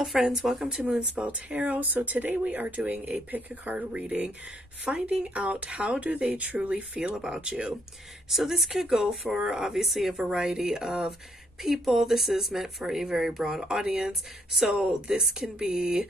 Hello friends, welcome to Moonspell Tarot. So today we are doing a pick a card reading, finding out how do they truly feel about you. So this could go for obviously a variety of people. This is meant for a very broad audience. So this can be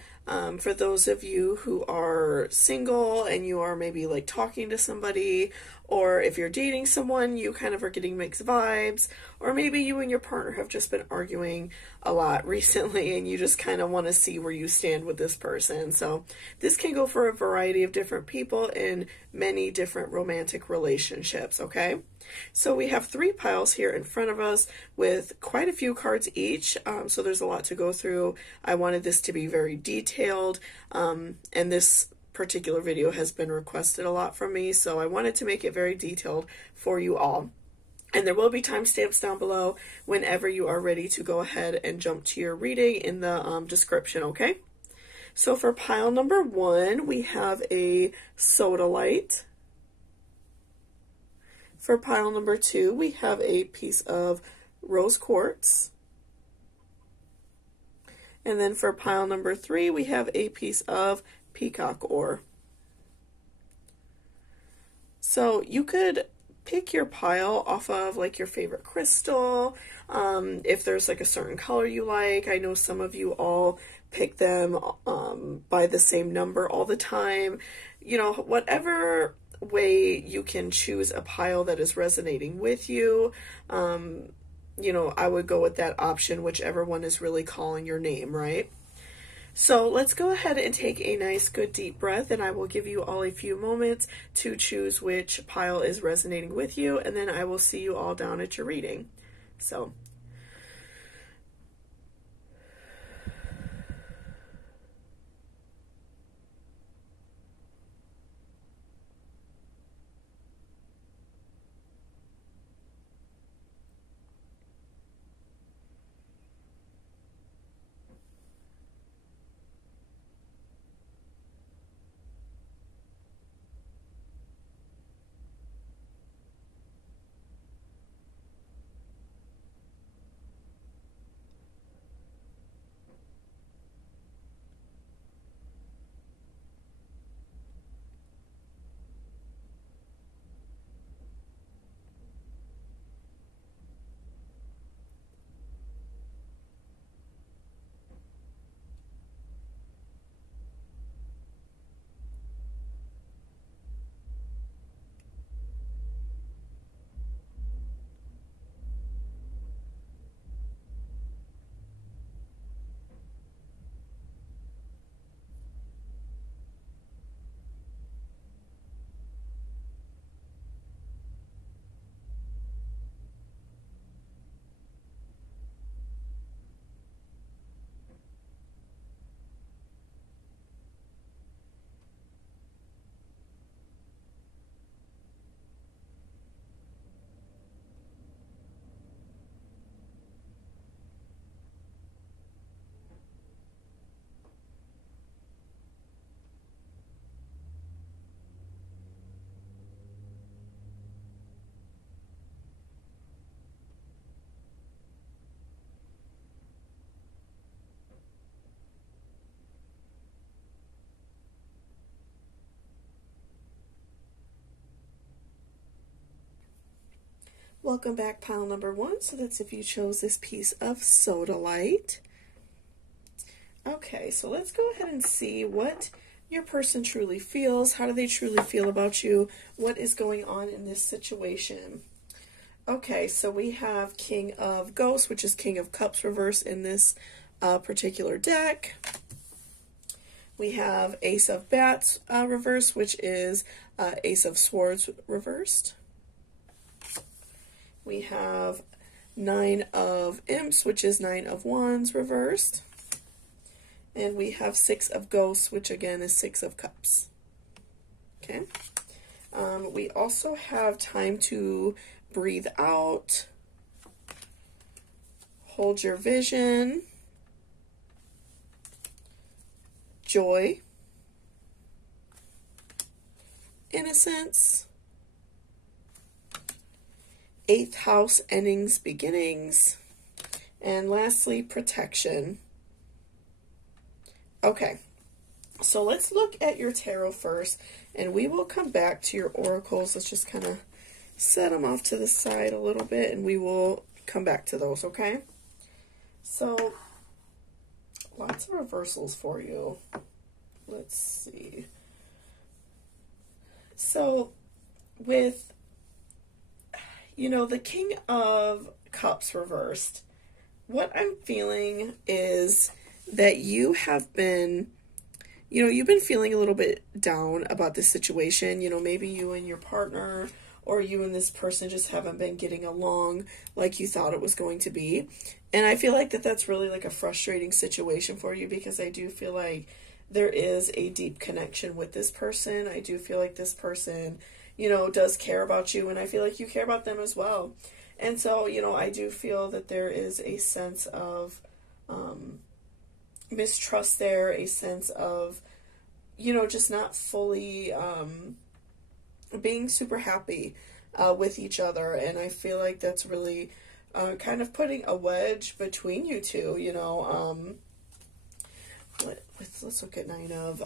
for those of you who are single and you are maybe like talking to somebody, or if you're dating someone, you kind of are getting mixed vibes, or maybe you and your partner have just been arguing a lot recently and you just kind of want to see where you stand with this person. So this can go for a variety of different people in many different romantic relationships, okay? So we have 3 piles here in front of us with quite a few cards each, so there's a lot to go through. I wanted this to be very detailed, and this particular video has been requested a lot from me, so I wanted to make it very detailed for you all. And there will be timestamps down below whenever you are ready to go ahead and jump to your reading in the description, okay? So for pile number 1, we have a sodalite. For pile number 2, we have a piece of rose quartz. And then for pile number 3, we have a piece of peacock ore. So you could pick your pile off of like your favorite crystal, if there's like a certain color you like. I know some of you all pick them by the same number all the time. You know, whatever way you can choose a pile that is resonating with you, you know, I would go with that option, whichever one is really calling your name, right? So let's go ahead and take a nice good deep breath, and I will give you all a few moments to choose which pile is resonating with you, and then I will see you all down at your reading. So welcome back, pile number 1. So that's if you chose this piece of sodalite. Okay, so let's go ahead and see what your person truly feels. How do they truly feel about you? What is going on in this situation? Okay, so we have King of Ghosts, which is King of Cups reversed in this particular deck. We have Ace of Bats reversed, which is Ace of Swords reversed. We have 9 of Imps, which is 9 of Wands reversed. And we have 6 of Ghosts, which again is 6 of Cups. Okay. We also have Time to Breathe Out, Hold Your Vision, Joy, Innocence, 8th house, endings, beginnings, and lastly, protection. Okay, so let's look at your tarot first, and we will come back to your oracles. Let's just kind of set them off to the side a little bit, and we will come back to those, okay? So, lots of reversals for you. Let's see. So, with, the King of Cups reversed, what I'm feeling is that you have been, you've been feeling a little bit down about this situation. Maybe you and your partner or you and this person just haven't been getting along like you thought it was going to be. And I feel like that's really like a frustrating situation for you, because I do feel like there is a deep connection with this person. I do feel like this person, does care about you, and I feel like you care about them as well. And so, I do feel that there is a sense of mistrust there, a sense of, just not fully being super happy with each other. And I feel like that's really kind of putting a wedge between you two, let's look at Nine of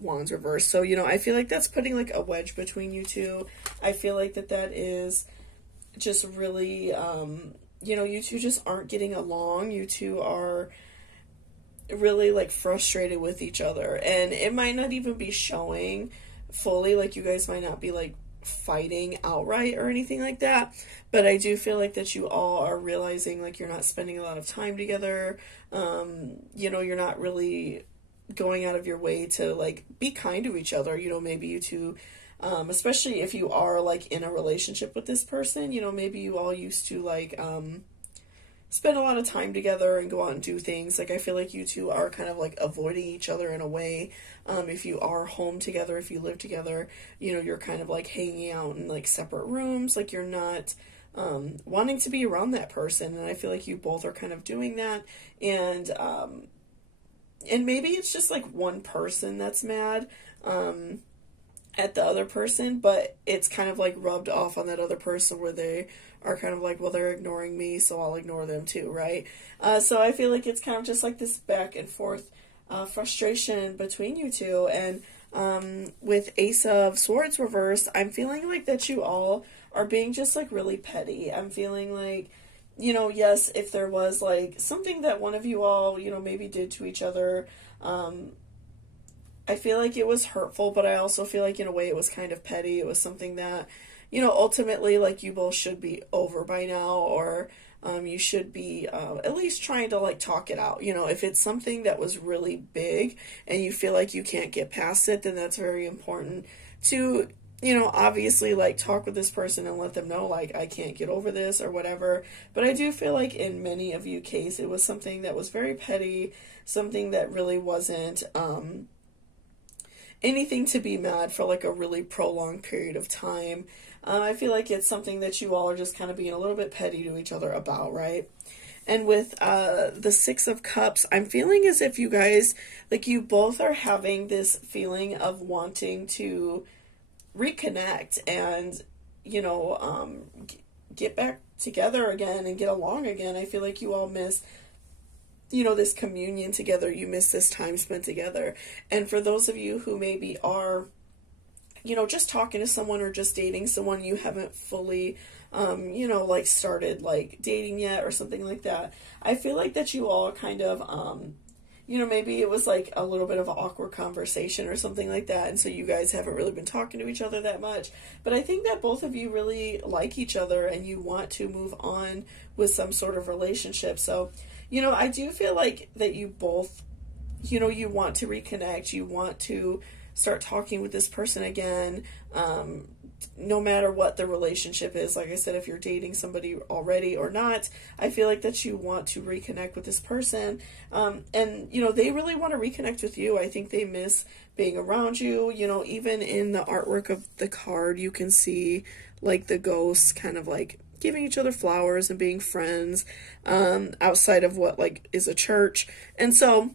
Wands reversed. So, I feel like that's putting like a wedge between you two. I feel like that is just really, you two just aren't getting along. You two are really like frustrated with each other, and it might not even be showing fully. Like, you guys might not be like fighting outright or anything like that, but I do feel like that you all are realizing like you're not spending a lot of time together. You're not really going out of your way to like be kind to each other. Maybe you two, especially if you are like in a relationship with this person, maybe you all used to like spend a lot of time together and go out and do things. Like, I feel like you two are kind of like avoiding each other in a way. If you are home together, if you live together, you're kind of like hanging out in like separate rooms. Like, you're not wanting to be around that person. And I feel like you both are kind of doing that. And maybe it's just like one person that's mad at the other person, but it's kind of like rubbed off on that other person, where they are kind of like, well, they're ignoring me, so I'll ignore them too, right? So I feel like it's kind of just like this back and forth frustration between you two. And with Ace of Swords reversed, I'm feeling like that you all are being just like really petty. I'm feeling like, yes, if there was like something that one of you all, maybe did to each other, I feel like it was hurtful, but I also feel like in a way it was kind of petty. It was something that, ultimately, like, you both should be over by now, or you should be at least trying to like talk it out. If it's something that was really big and you feel like you can't get past it, then that's very important to, obviously like talk with this person and let them know like, I can't get over this or whatever. But I do feel like in many of you case, it was something that was very petty, something that really wasn't anything to be mad for like a really prolonged period of time. I feel like it's something that you all are just kind of being a little bit petty to each other about, right? And with the Six of Cups, I'm feeling as if you guys, like, you both are having this feeling of wanting to reconnect and, get back together again and get along again. I feel like you all miss, this communion together. You miss this time spent together. And for those of you who maybe are, just talking to someone or just dating someone, you haven't fully, like started like dating yet or something like that, I feel like that you all kind of, maybe it was like a little bit of an awkward conversation or something like that. And so you guys haven't really been talking to each other that much. But I think that both of you really like each other and you want to move on with some sort of relationship. So, I do feel like that you both, you want to reconnect. You want to start talking with this person again, no matter what the relationship is. Like I said, if you're dating somebody already or not, I feel like that you want to reconnect with this person. And, they really want to reconnect with you. I think they miss being around you. Even in the artwork of the card, you can see like the ghosts kind of like giving each other flowers and being friends, outside of what like is a church. And so,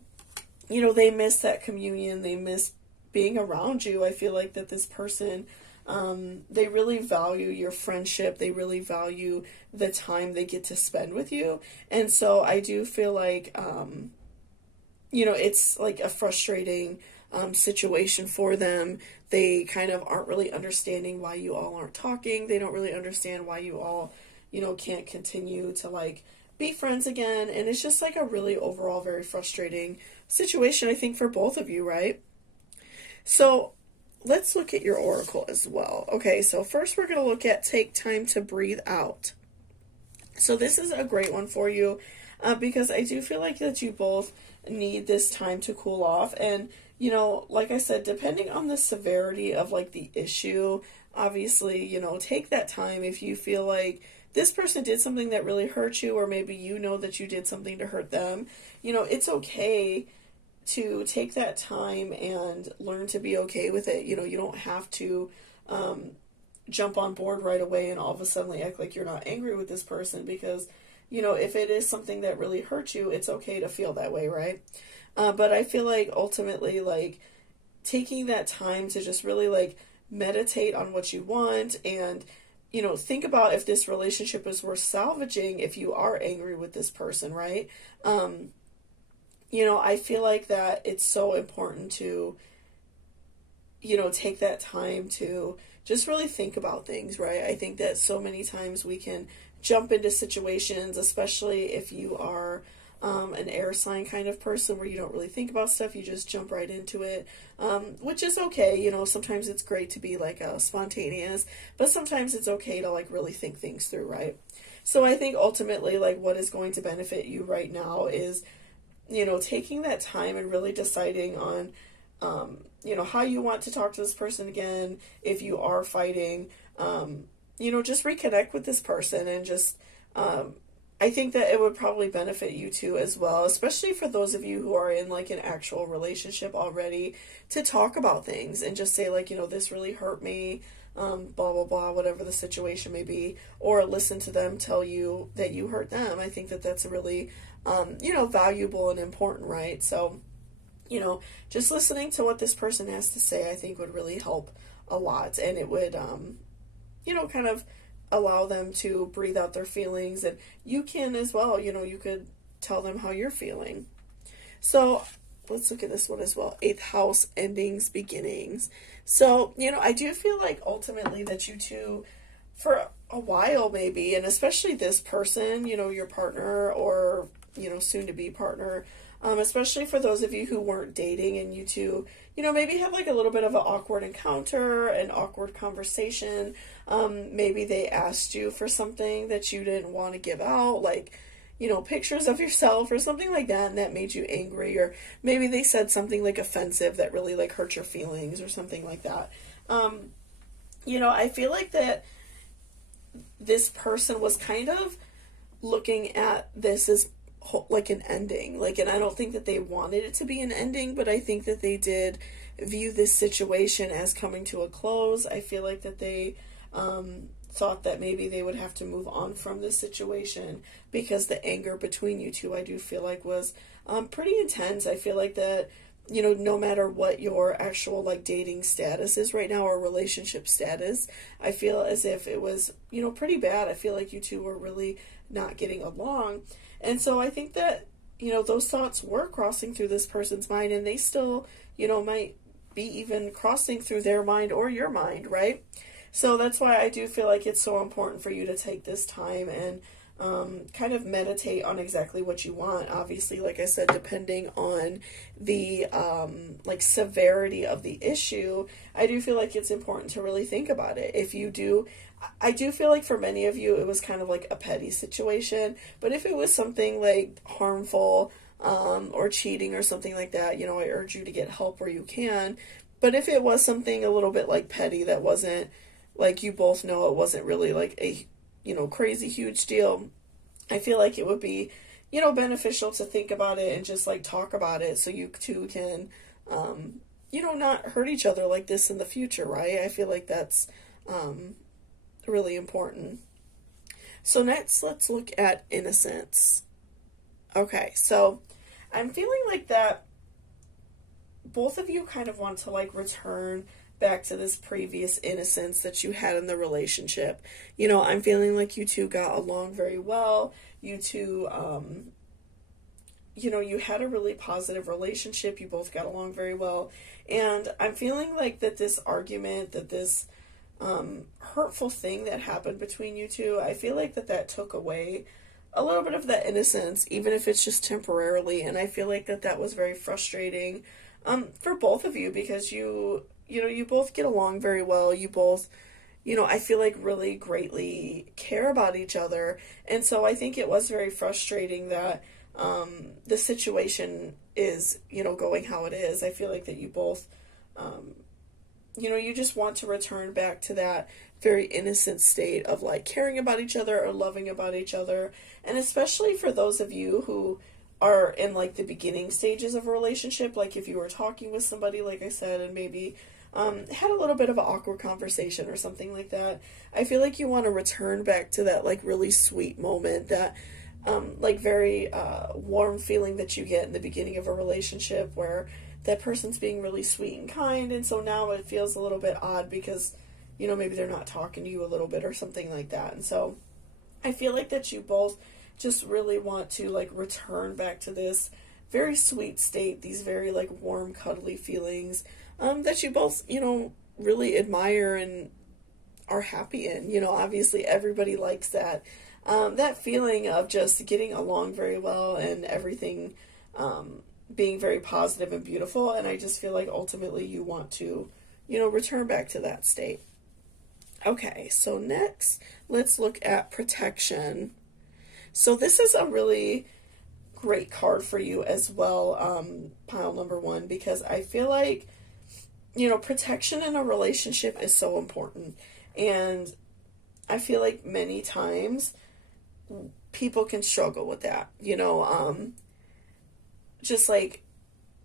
they miss that communion. They miss being around you. I feel like that this person, they really value your friendship. They really value the time they get to spend with you. And so I do feel like, you know, it's like a frustrating situation for them. They kind of aren't really understanding why you all aren't talking. They don't really understand why you all, you know, can't continue to like be friends again. And it's just like a really overall very frustrating situation, I think, for both of you, right? So let's look at your oracle as well. Okay, so first we're going to look at take time to breathe out. So this is a great one for you because I do feel like that you both need this time to cool off. And, you know, like I said, depending on the severity of like the issue, obviously, you know, take that time if you feel like this person did something that really hurt you, or maybe you know that you did something to hurt them. You know, it's okay to take that time and learn to be okay with it. You know, you don't have to jump on board right away and all of a sudden act like you're not angry with this person, because, you know, if it is something that really hurt you, it's okay to feel that way, right? But I feel like ultimately, like, taking that time to just really, like, meditate on what you want and, you know, think about if this relationship is worth salvaging if you are angry with this person, right? You know, I feel like that it's so important to, you know, take that time to just really think about things, right? I think that so many times we can jump into situations, especially if you are an air sign kind of person where you don't really think about stuff, you just jump right into it, which is okay. You know, sometimes it's great to be like spontaneous, but sometimes it's okay to like really think things through, right? So I think ultimately, like, what is going to benefit you right now is, you know, taking that time and really deciding on, you know, how you want to talk to this person again. If you are fighting, you know, just reconnect with this person and just, I think that it would probably benefit you too as well, especially for those of you who are in like an actual relationship already, to talk about things and just say like, you know, this really hurt me, blah, blah, blah, whatever the situation may be, or listen to them tell you that you hurt them. I think that that's really, you know, valuable and important, right? So, you know, just listening to what this person has to say, I think would really help a lot. And it would, you know, kind of allow them to breathe out their feelings. And you can as well, you know, you could tell them how you're feeling. So let's look at this one as well. 8th house, endings, beginnings. So, you know, I do feel like ultimately that you two, for a while maybe, and especially this person, you know, your partner or, you know, soon to be partner, especially for those of you who weren't dating and you two, you know, maybe have like a little bit of an awkward encounter, an awkward conversation. Maybe they asked you for something that you didn't want to give out, like, you know, pictures of yourself or something like that, and that made you angry. Or maybe they said something like offensive that really like hurt your feelings or something like that. You know, I feel like that this person was kind of looking at this as like an ending, like, and I don't think that they wanted it to be an ending, but I think that they did view this situation as coming to a close. I feel like that they thought that maybe they would have to move on from this situation because the anger between you two, I do feel like, was pretty intense. I feel like that, you know, no matter what your actual like dating status is right now or relationship status, I feel as if it was, you know, pretty bad. I feel like you two were really not getting along. And so I think that, you know, those thoughts were crossing through this person's mind, and they still, you know, might be even crossing through their mind or your mind, right? So that's why I do feel like it's so important for you to take this time and kind of meditate on exactly what you want. Obviously, like I said, depending on the like severity of the issue, I do feel like it's important to really think about it. If you do, I do feel like for many of you, it was kind of like a petty situation, but if it was something like harmful or cheating or something like that, you know, I urge you to get help where you can. But if it was something a little bit like petty that wasn't, like, you both know it wasn't really like a, you know, crazy huge deal, I feel like it would be, you know, beneficial to think about it and just like talk about it so you two can, you know, not hurt each other like this in the future, right? I feel like that's really important. So next, let's look at innocence. Okay, so I'm feeling like that both of you kind of want to like return back to this previous innocence that you had in the relationship. You know, I'm feeling like you two got along very well. You two, you know, you had a really positive relationship. You both got along very well. And I'm feeling like that this argument, that this hurtful thing that happened between you two, I feel like that took away a little bit of that innocence, even if it's just temporarily. And I feel like that was very frustrating for both of you, because you know, you both get along very well. You both, you know, I feel like really greatly care about each other. And so I think it was very frustrating that the situation is, you know, going how it is. I feel like that you both, you know, you just want to return back to that very innocent state of like caring about each other or loving about each other. And especially for those of you who are in like the beginning stages of a relationship, like if you were talking with somebody, like I said, and maybe had a little bit of an awkward conversation or something like that, I feel like you want to return back to that like really sweet moment, that like very warm feeling that you get in the beginning of a relationship where that person's being really sweet and kind. And so now it feels a little bit odd because, you know, maybe they're not talking to you a little bit or something like that. And so I feel like that you both just really want to like return back to this very sweet state, these very like warm, cuddly feelings that you both, you know, really admire and are happy in. You know, obviously everybody likes that. That feeling of just getting along very well and everything being very positive and beautiful. And I just feel like ultimately you want to, you know, return back to that state. Okay, so next, let's look at protection. So this is a really great card for you as well, pile number one, because I feel like, you know, protection in a relationship is so important. And I feel like many times people can struggle with that, you know, just like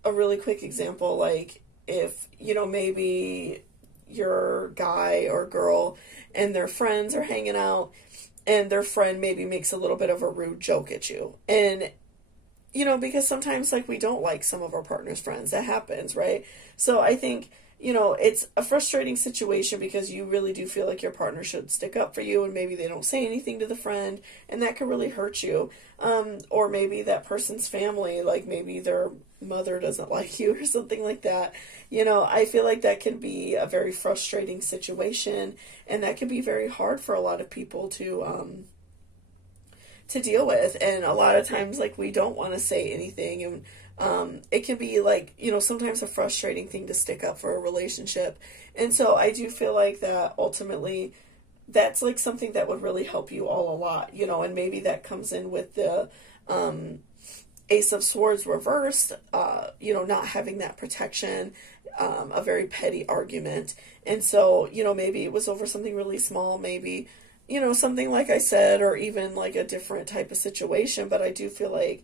a really quick example, like if, you know, maybe your guy or girl and their friends are hanging out and their friend maybe makes a little bit of a rude joke at you. And, you know, because sometimes like we don't like some of our partner's friends, that happens, right? So I think, you know, it's a frustrating situation because you really do feel like your partner should stick up for you, and maybe they don't say anything to the friend, and that can really hurt you. Or maybe that person's family, like maybe their mother doesn't like you or something like that. You know, I feel like that can be a very frustrating situation, and that can be very hard for a lot of people to deal with. And a lot of times, like, we don't want to say anything, and it can be like, you know, sometimes a frustrating thing to stick up for a relationship. And so I do feel like that ultimately that's like something that would really help you all a lot, you know, and maybe that comes in with the Ace of Swords reversed, you know, not having that protection, a very petty argument. And so, you know, maybe it was over something really small, maybe, you know, something like I said, or even like a different type of situation. But I do feel like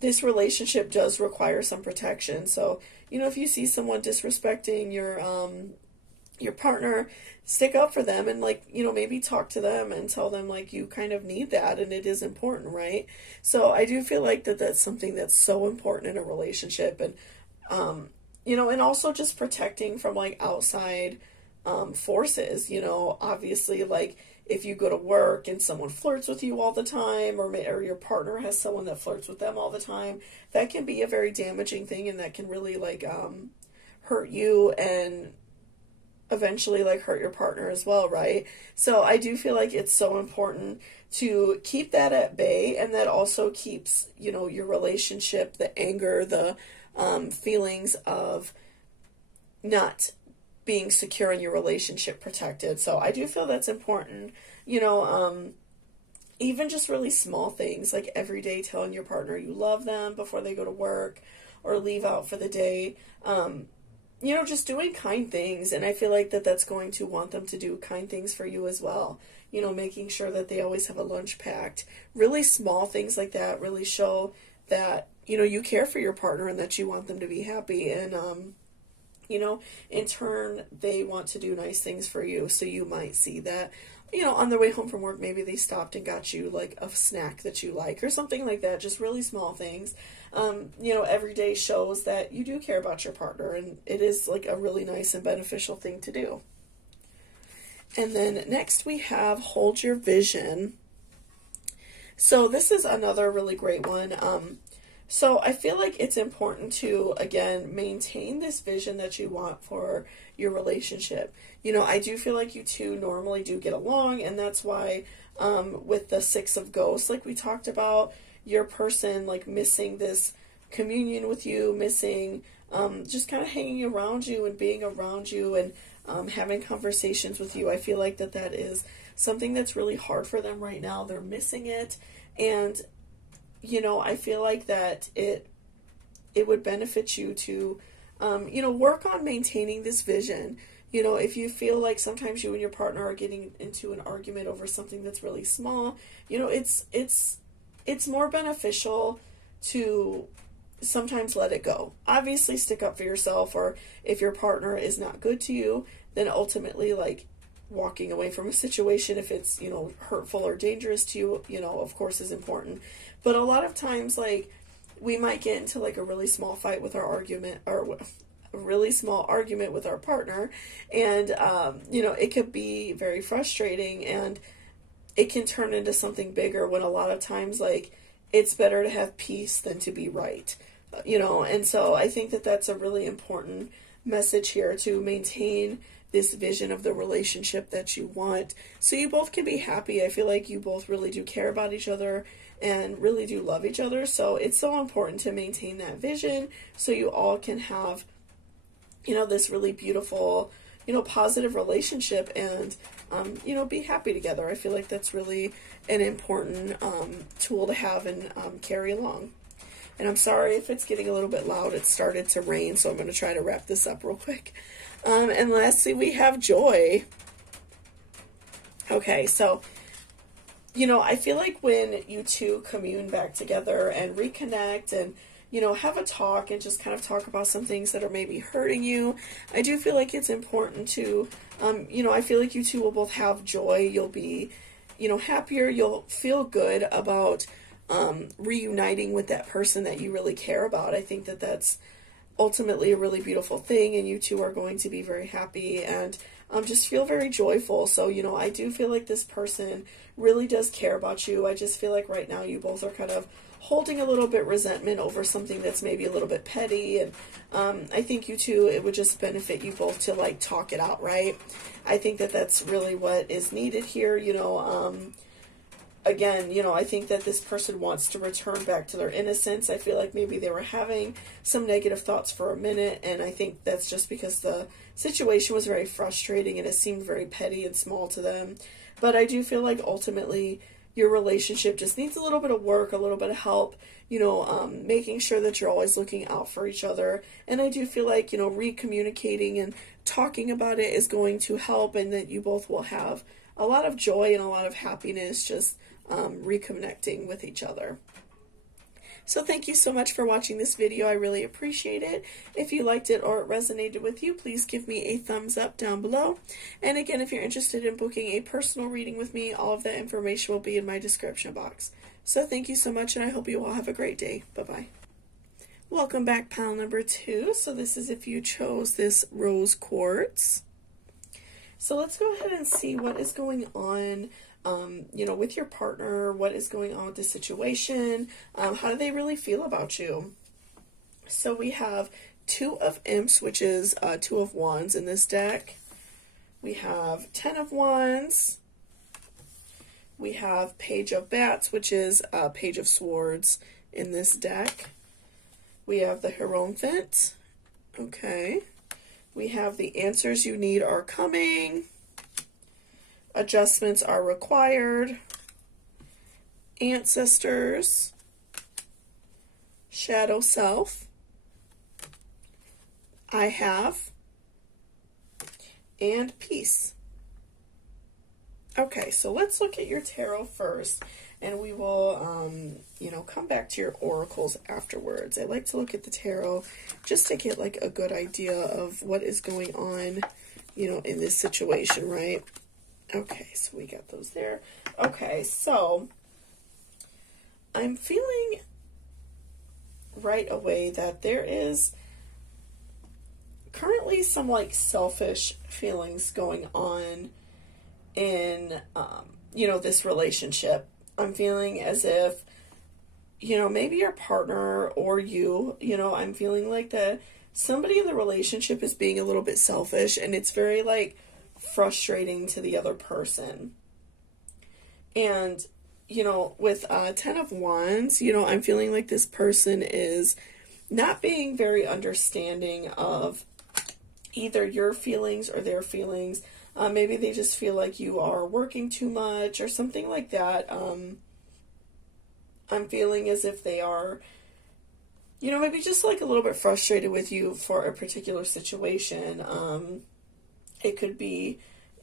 this relationship does require some protection. So, you know, if you see someone disrespecting your partner, stick up for them and, like, you know, maybe talk to them and tell them, like, you kind of need that and it is important, right? So I do feel like that's something that's so important in a relationship. And, you know, and also just protecting from, like, outside forces, you know, obviously, like, if you go to work and someone flirts with you all the time, or your partner has someone that flirts with them all the time, that can be a very damaging thing, and that can really, like, hurt you and eventually, like, hurt your partner as well, right? So I do feel like it's so important to keep that at bay, and that also keeps, you know, your relationship, the anger, the feelings of not being secure in your relationship protected. So I do feel that's important, you know, even just really small things, like every day telling your partner you love them before they go to work or leave out for the day, you know, just doing kind things. And I feel like that's going to want them to do kind things for you as well, you know, making sure that they always have a lunch packed. Really small things like that really show that, you know, you care for your partner and that you want them to be happy. And you know, in turn, they want to do nice things for you. So you might see that, you know, on their way home from work, maybe they stopped and got you like a snack that you like or something like that. Just really small things. You know, every day shows that you do care about your partner, and it is like a really nice and beneficial thing to do. And then next we have Hold Your Vision. So this is another really great one. So I feel like it's important to, again, maintain this vision that you want for your relationship. You know, I do feel like you two normally do get along, and that's why with the Six of Ghosts, like we talked about, your person like missing this communion with you, missing just kind of hanging around you and being around you and having conversations with you. I feel like that is something that's really hard for them right now. They're missing it, and you know, I feel like that it would benefit you to, you know, work on maintaining this vision. You know, if you feel like sometimes you and your partner are getting into an argument over something that's really small, you know, it's more beneficial to sometimes let it go. Obviously, stick up for yourself, or if your partner is not good to you, then ultimately, like, walking away from a situation, if it's, you know, hurtful or dangerous to you, you know, of course is important. But a lot of times, like, we might get into like a really small fight with our argument, or a really small argument with our partner, and you know, it could be very frustrating, and it can turn into something bigger, when a lot of times, like, it's better to have peace than to be right, you know. And so I think that that's a really important message here, to maintain this vision of the relationship that you want, so you both can be happy. I feel like you both really do care about each other and really do love each other. So it's so important to maintain that vision, so you all can have, you know, this really beautiful, you know, positive relationship, and you know, be happy together. I feel like that's really an important tool to have and carry along. And I'm sorry if it's getting a little bit loud. It started to rain, so I'm going to try to wrap this up real quick. And lastly, we have joy. Okay, so, you know, I feel like when you two commune back together and reconnect and, you know, have a talk and just kind of talk about some things that are maybe hurting you, I do feel like it's important to, you know, I feel like you two will both have joy. You'll be, you know, happier. You'll feel good about reuniting with that person that you really care about. I think that that's ultimately a really beautiful thing, and you two are going to be very happy and just feel very joyful. So, you know, I do feel like this person really does care about you. I just feel like right now you both are kind of holding a little bit resentment over something that's maybe a little bit petty, and I think you two, it would just benefit you both to like talk it out, right? I think that that's really what is needed here. You know, again, you know, I think that this person wants to return back to their innocence. I feel like maybe they were having some negative thoughts for a minute, and I think that's just because the situation was very frustrating and it seemed very petty and small to them. But I do feel like ultimately your relationship just needs a little bit of work, a little bit of help, you know, making sure that you're always looking out for each other. And I do feel like, you know, recommunicating and talking about it is going to help, and that you both will have a lot of joy and a lot of happiness just reconnecting with each other. So thank you so much for watching this video. I really appreciate it. If you liked it or it resonated with you, please give me a thumbs up down below. And again, if you're interested in booking a personal reading with me, all of that information will be in my description box. So thank you so much, and I hope you all have a great day. Bye-bye. Welcome back, pile number 2. So this is if you chose this rose quartz. So let's go ahead and see what is going on, you know, with your partner. What is going on with the situation? How do they really feel about you? So we have 2 of Imps, which is 2 of Wands in this deck. We have 10 of Wands. We have Page of Bats, which is Page of Swords in this deck. We have the Hierophant. Okay. We have the Answers You Need Are Coming. Adjustments Are Required. Ancestors. Shadow Self. I Have. And Peace. Okay, so let's look at your tarot first, and we will, you know, come back to your oracles afterwards. I like to look at the tarot just to get, like, a good idea of what is going on, you know, in this situation, right? Okay, so we got those there. Okay, so I'm feeling right away that there is currently some, like, selfish feelings going on in, you know, this relationship. I'm feeling as if you know, maybe your partner or you know, I'm feeling like that somebody in the relationship is being a little bit selfish, and it's very like frustrating to the other person. And, you know, with 10 of Wands, you know, I'm feeling like this person is not being very understanding of either your feelings or their feelings. Maybe they just feel like you are working too much or something like that. I'm feeling as if they are, you know, maybe just like a little bit frustrated with you for a particular situation. It could be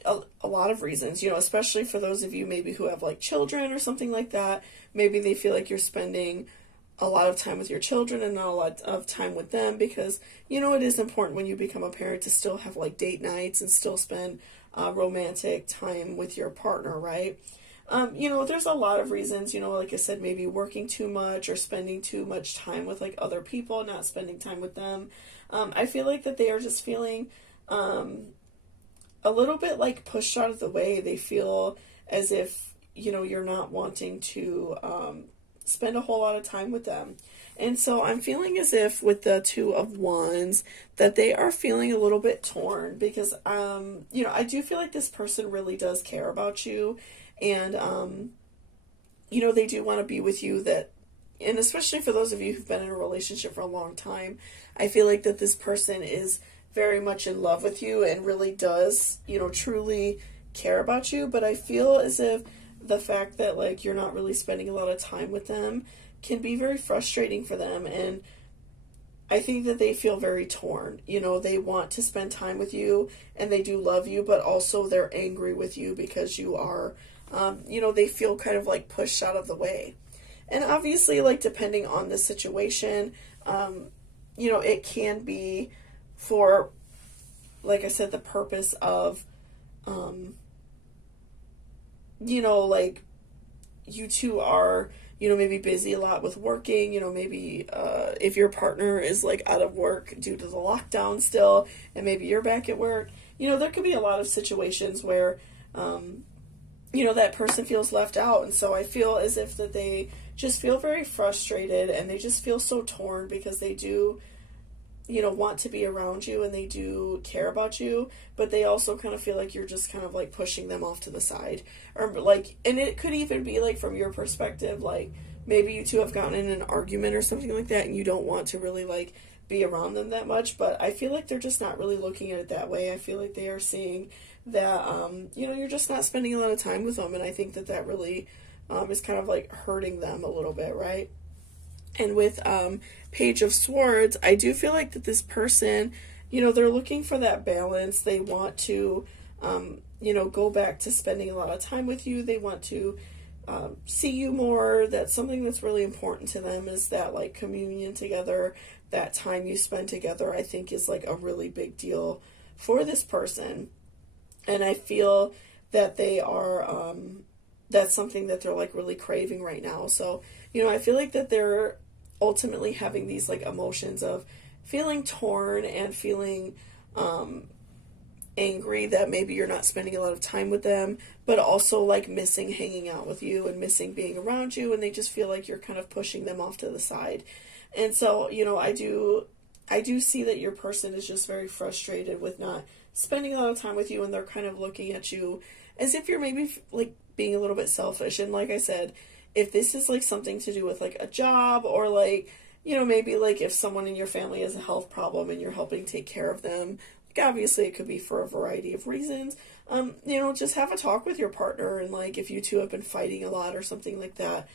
a lot of reasons, you know, especially for those of you maybe who have like children or something like that. Maybe they feel like you're spending a lot of time with your children and not a lot of time with them, because, you know, it is important when you become a parent to still have like date nights and still spend romantic time with your partner, right? You know, there's a lot of reasons, you know, like I said, maybe working too much or spending too much time with like other people, not spending time with them. I feel like that they are just feeling a little bit like pushed out of the way. They feel as if, you know, you're not wanting to spend a whole lot of time with them. And so I'm feeling as if with the 2 of Wands that they are feeling a little bit torn, because, you know, I do feel like this person really does care about you, and, you know, they do want to be with you, that, and especially for those of you who've been in a relationship for a long time, I feel like that this person is very much in love with you and really does, you know, truly care about you. But I feel as if the fact that like you're not really spending a lot of time with them can be very frustrating for them, and I think that they feel very torn. You know, they want to spend time with you and they do love you, but also they're angry with you because you are, you know, they feel kind of like pushed out of the way. And obviously, like, depending on the situation, you know, it can be for, like I said, the purpose of, you know, like, you two are, you know, maybe busy a lot with working, you know, maybe if your partner is, like, out of work due to the lockdown still, and maybe you're back at work, you know, there could be a lot of situations where, you know, that person feels left out. And so I feel as if that they just feel very frustrated, and they just feel so torn, because they do, you know, want to be around you and they do care about you, but they also kind of feel like you're just kind of like pushing them off to the side. Or like, and it could even be like from your perspective, like maybe you two have gotten in an argument or something like that and you don't want to really like be around them that much, but I feel like they're just not really looking at it that way. I feel like they are seeing that, you know, you're just not spending a lot of time with them, and I think that that really is kind of like hurting them a little bit, right? And with Page of Swords, I do feel like that this person, you know, they're looking for that balance. They want to, you know, go back to spending a lot of time with you. They want to see you more. That's something that's really important to them, is that like communion together, that time you spend together, I think is like a really big deal for this person. And I feel that they are, that's something that they're like really craving right now. So, you know, I feel like that they're ultimately having these like emotions of feeling torn and feeling angry that maybe you're not spending a lot of time with them, but also like missing hanging out with you and missing being around you, and they just feel like you're kind of pushing them off to the side. And so, you know, I do see that your person is just very frustrated with not spending a lot of time with you, and they're kind of looking at you as if you're maybe like being a little bit selfish. And like I said, if this is like something to do with like a job, or like, you know, maybe like if someone in your family has a health problem and you're helping take care of them, like obviously it could be for a variety of reasons. You know, just have a talk with your partner, and like if you two have been fighting a lot or something like that,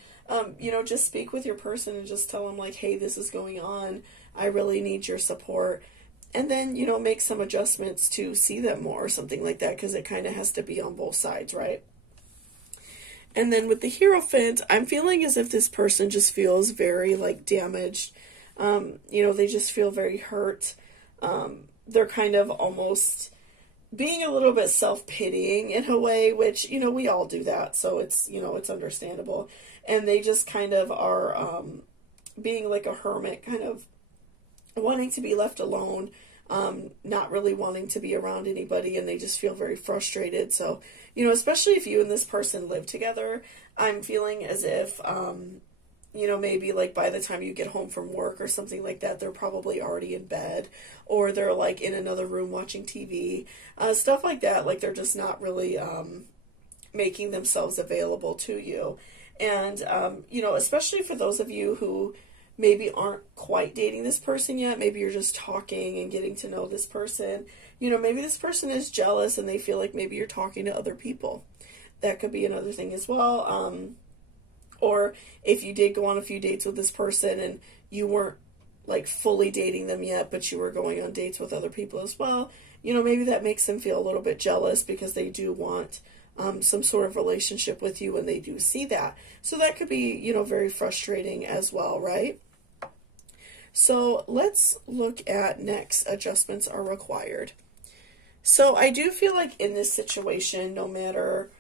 you know, just speak with your person and just tell them like, hey, this is going on. I really need your support. And then, you know, make some adjustments to see them more or something like that, because it kind of has to be on both sides, right? And then with the Hierophant, I'm feeling as if this person just feels very, like, damaged. You know, they just feel very hurt. They're kind of almost being a little bit self-pitying in a way, which, you know, we all do that. So it's, you know, it's understandable. And they just kind of are being like a hermit, kind of wanting to be left alone, not really wanting to be around anybody, and they just feel very frustrated. So, you know, especially if you and this person live together, I'm feeling as if, you know, maybe like by the time you get home from work or something like that, they're probably already in bed, or they're like in another room watching TV, stuff like that. Like they're just not really making themselves available to you. And, you know, especially for those of you who maybe aren't quite dating this person yet, maybe you're just talking and getting to know this person, you know, maybe this person is jealous and they feel like maybe you're talking to other people. That could be another thing as well. Or if you did go on a few dates with this person and you weren't like fully dating them yet, but you were going on dates with other people as well, you know, maybe that makes them feel a little bit jealous because they do want some sort of relationship with you and they do see that. So that could be, you know, very frustrating as well, right? So let's look at next adjustments are required. So I do feel like in this situation, no matter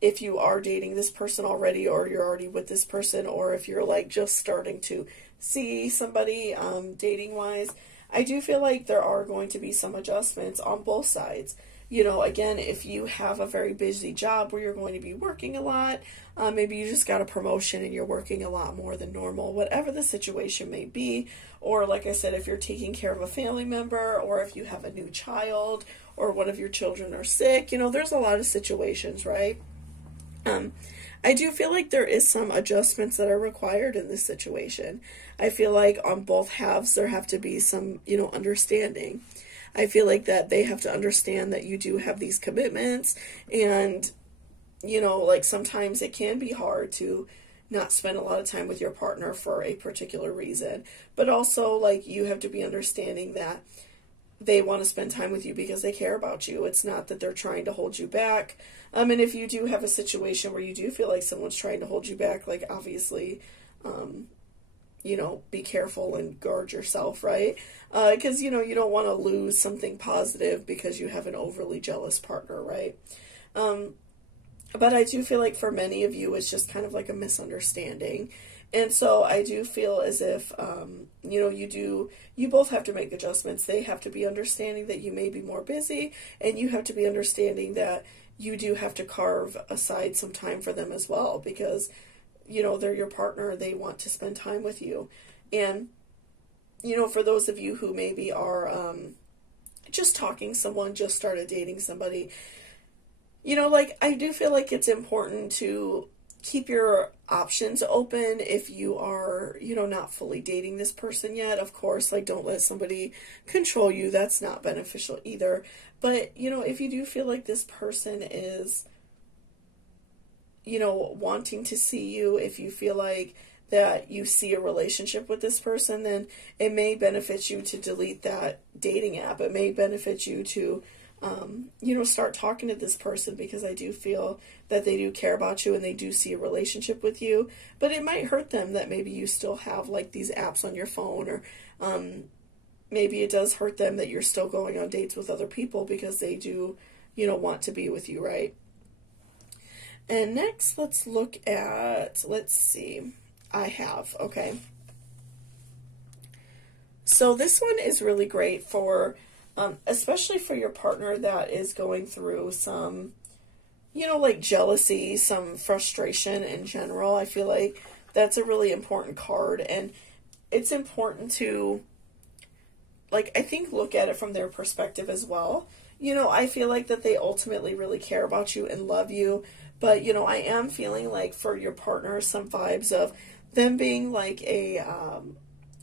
if you are dating this person already, or you're already with this person, or if you're like just starting to see somebody dating wise, I do feel like there are going to be some adjustments on both sides. You know, again, if you have a very busy job where you're going to be working a lot, maybe you just got a promotion and you're working a lot more than normal, whatever the situation may be. Or like I said, if you're taking care of a family member, or if you have a new child, or one of your children are sick, you know, there's a lot of situations, right? I do feel like there is some adjustments that are required in this situation. I feel like on both halves there have to be some, you know, understanding. I feel like that they have to understand that you do have these commitments, and, you know, like sometimes it can be hard to not spend a lot of time with your partner for a particular reason, but also like you have to be understanding that they want to spend time with you because they care about you. It's not that they're trying to hold you back. And if you do have a situation where you do feel like someone's trying to hold you back, like obviously, you know, be careful and guard yourself, right? Because, you know, you don't want to lose something positive because you have an overly jealous partner, right? But I do feel like for many of you, it's just kind of like a misunderstanding. And so I do feel as if, you know, you both have to make adjustments. They have to be understanding that you may be more busy, and you have to be understanding that you do have to carve aside some time for them as well, because, you know, they're your partner. They want to spend time with you. And, you know, for those of you who maybe are just talking someone, just started dating somebody, you know, like I do feel like it's important to keep your options open if you are, you know, not fully dating this person yet. Of course, like don't let somebody control you. That's not beneficial either. But, you know, if you do feel like this person is, you know, wanting to see you, if you feel like that you see a relationship with this person, then it may benefit you to delete that dating app. It may benefit you to you know, start talking to this person, because I do feel that they do care about you and they do see a relationship with you. But it might hurt them that maybe you still have like these apps on your phone, or maybe it does hurt them that you're still going on dates with other people because they do, you know, want to be with you, right? And next, let's look at, let's see, okay. So this one is really great for, especially for your partner that is going through some, you know, like jealousy, some frustration in general. I feel like that's a really important card, and it's important to, like, I think look at it from their perspective as well. You know, I feel like that they ultimately really care about you and love you, but, you know, I am feeling like for your partner, some vibes of them being like a,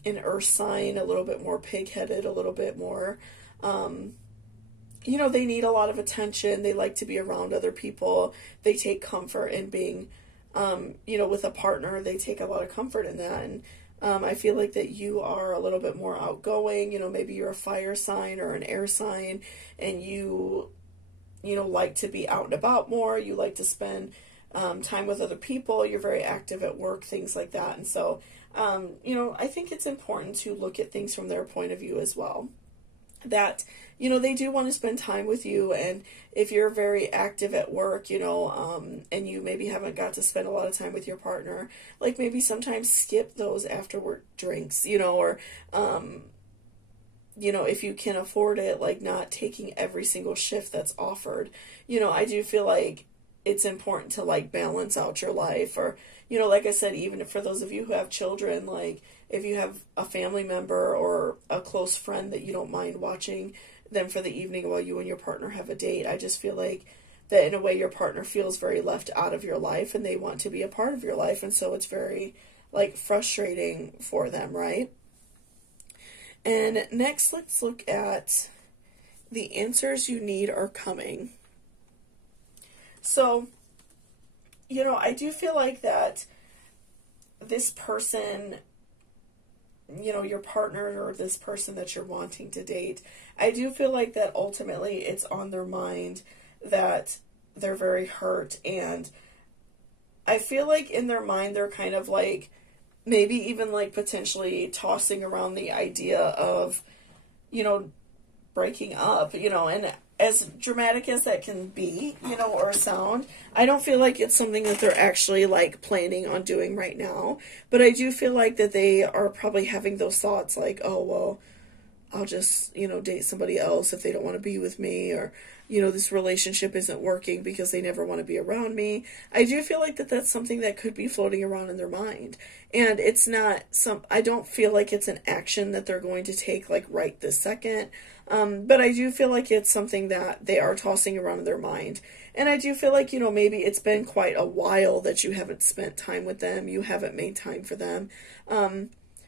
an earth sign, a little bit more pig-headed, a little bit more, you know, they need a lot of attention. They like to be around other people. They take comfort in being, you know, with a partner. They take a lot of comfort in that. And I feel like that you are a little bit more outgoing. You know, maybe you're a fire sign or an air sign, and you know, like to be out and about more. You like to spend time with other people. You're very active at work, things like that. And so, you know, I think it's important to look at things from their point of view as well. That, you know, they do want to spend time with you, and if you're very active at work, you know, and you maybe haven't got to spend a lot of time with your partner, like maybe sometimes skip those after work drinks, you know, or, you know, if you can afford it, like not taking every single shift that's offered. You know, I do feel like it's important to like balance out your life, or, you know, like I said, even for those of you who have children, like if you have a family member or a close friend that you don't mind watching them for the evening while you and your partner have a date, I just feel like that in a way your partner feels very left out of your life and they want to be a part of your life. And so it's very like frustrating for them, right? And next, let's look at the answers you need are coming. So, you know, I do feel like that this person, you know, your partner or this person that you're wanting to date, I do feel like that ultimately it's on their mind, that they're very hurt, and I feel like in their mind they're kind of like maybe even like potentially tossing around the idea of, you know, breaking up, you know, and as dramatic as that can be, you know, or sound, I don't feel like it's something that they're actually like planning on doing right now. But I do feel like that they are probably having those thoughts like, oh, well, I'll just, you know, date somebody else if they don't want to be with me, or, you know, this relationship isn't working because they never want to be around me. I do feel like that that's something that could be floating around in their mind. And it's not I don't feel like it's an action that they're going to take like right this second. But I do feel like it's something that they are tossing around in their mind. And I do feel like, you know, maybe it's been quite a while that you haven't spent time with them. You haven't made time for them.